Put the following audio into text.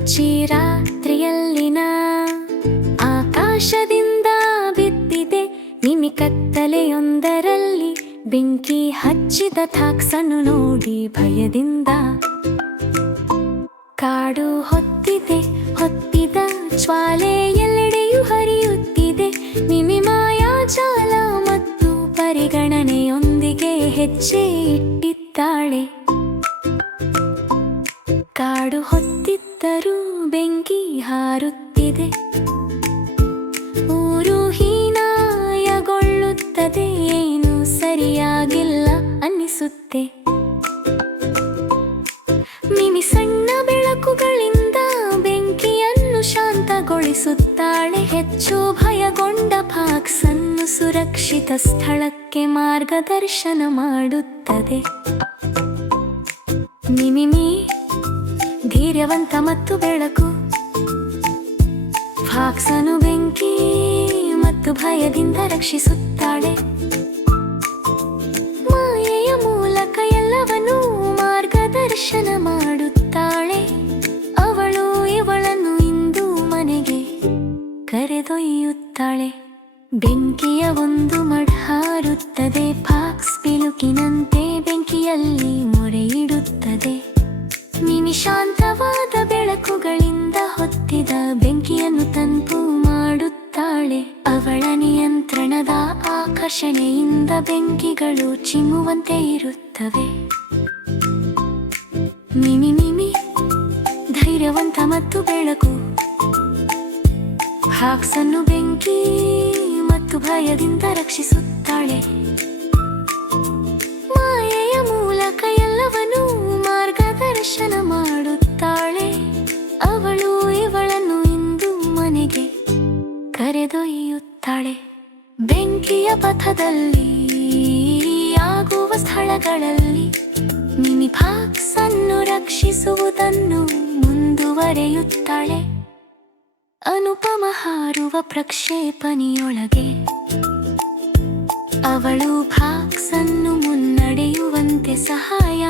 ಹಚ್ಚಿ ರಾತ್ರಿಯಲ್ಲಿನ ಆಕಾಶದಿಂದ ಬಿದ್ದಿದೆ ನಿಮಿ ಕತ್ತಲೆಯೊಂದರಲ್ಲಿ ಬೆಂಕಿ ಹಚ್ಚಿದ ಥಾಕ್ಸನ್ನು ನೋಡಿ ಭಯದಿಂದ ಕಾಡು ಹೊತ್ತಿದ ಜ್ವಾಲೆ ಎಲ್ಲೆಡೆಯೂ ಹರಿಯುತ್ತಿದೆ ನಿಮಿ ಮಾಯಾಜಾಲ ಮತ್ತು ಪರಿಗಣನೆಯೊಂದಿಗೆ ಹೆಜ್ಜೆ ಇಟ್ಟಿದ್ದಾಳೆ. ಕಾಡು ಹೊತ್ತಿದ್ದರೂ ಬೆಂಕಿ ಹಾರುತ್ತಿದೆ, ಊರು ಹೀನಾಯಗೊಳ್ಳುತ್ತದೆ, ಏನು ಸರಿಯಾಗಿಲ್ಲ ಅನ್ನಿಸುತ್ತೆ. ಮಿಮಿ ಸಣ್ಣ ಬೆಳಕುಗಳಿಂದ ಬೆಂಕಿಯನ್ನು ಶಾಂತಗೊಳಿಸುತ್ತಾಳೆ. ಹೆಚ್ಚು ಭಯಗೊಂಡ ಫಾಕ್ಸನ್ನು ಸುರಕ್ಷಿತ ಸ್ಥಳಕ್ಕೆ ಮಾರ್ಗದರ್ಶನ ಮಾಡುತ್ತದೆ. ಮಿಮಿ ಧೈರ್ಯವಂತ ಮತ್ತು ಬೆಳಕು, ಫಾಕ್ಸನ್ನು ಬೆಂಕಿ ಮತ್ತು ಭಯದಿಂದ ರಕ್ಷಿಸುತ್ತಾಳೆ. ಮಾಯೆಯ ಮೂಲಕ ಎಲ್ಲವನ್ನೂ ಮಾರ್ಗದರ್ಶನ ಮಾಡುತ್ತಾಳೆ. ಅವಳು ಇವಳನ್ನು ಇಂದು ಮನೆಗೆ ಕರೆದೊಯ್ಯುತ್ತಾಳೆ. ಬೆಂಕಿಯ ಒಂದು ಮಡ ಹಾರುತ್ತದೆ, ಫಾಕ್ಸ್ ಬಿಲುಕಿನಂತೆ ಬೆಂಕಿಯಲ್ಲಿ ಮೊರೆಯಿಡುತ್ತದೆ. ಮಿಮಿ ಶಾಂತವಾದ ಬೆಳಕುಗಳಿಂದ ಹೊತ್ತಿದ ಬೆಂಕಿಯನ್ನು ತಂಪು ಮಾಡುತ್ತಾಳೆ. ಅವಳ ನಿಯಂತ್ರಣದ ಆಕರ್ಷಣೆಯಿಂದ ಬೆಂಕಿಗಳು ಚಿಮ್ಮುವಂತೆ ಇರುತ್ತವೆ. ಮಿಮಿ ಧೈರ್ಯವಂತ ಮತ್ತು ಬೆಳಕು, ಫಾಕ್ಸನ್ನು ಬೆಂಕಿ ಮತ್ತು ಭಯದಿಂದ ರಕ್ಷಿಸುತ್ತಾಳೆ. ಮಾಯೆಯ ಮೂಲಕ ಎಲ್ಲವನ್ನೂ ಮಾರ್ಗದರ್ಶನ ಮಾಡುತ್ತಾಳೆ. ಅವಳು ಇವಳನ್ನು ಇಂದು ಮನೆಗೆ ಕರೆದೊಯ್ಯುತ್ತಾಳೆ. ಬೆಂಕಿಯ ಪಥದಲ್ಲಿ ಆಗುವ ಸ್ಥಳಗಳಲ್ಲಿ ಮಿಮಿ ಫಾಕ್ಸನ್ನು ರಕ್ಷಿಸುವುದನ್ನು ಮುಂದುವರೆಯುತ್ತಾಳೆ. ಅನುಪಮ ಹಾರುವ ಪ್ರಕ್ಷೇಪಣೆಯೊಳಗೆ ಅವಳು ಫಾಕ್ಸನ್ನು ಮುನ್ನಡೆಯುವಂತೆ ಸಹಾಯ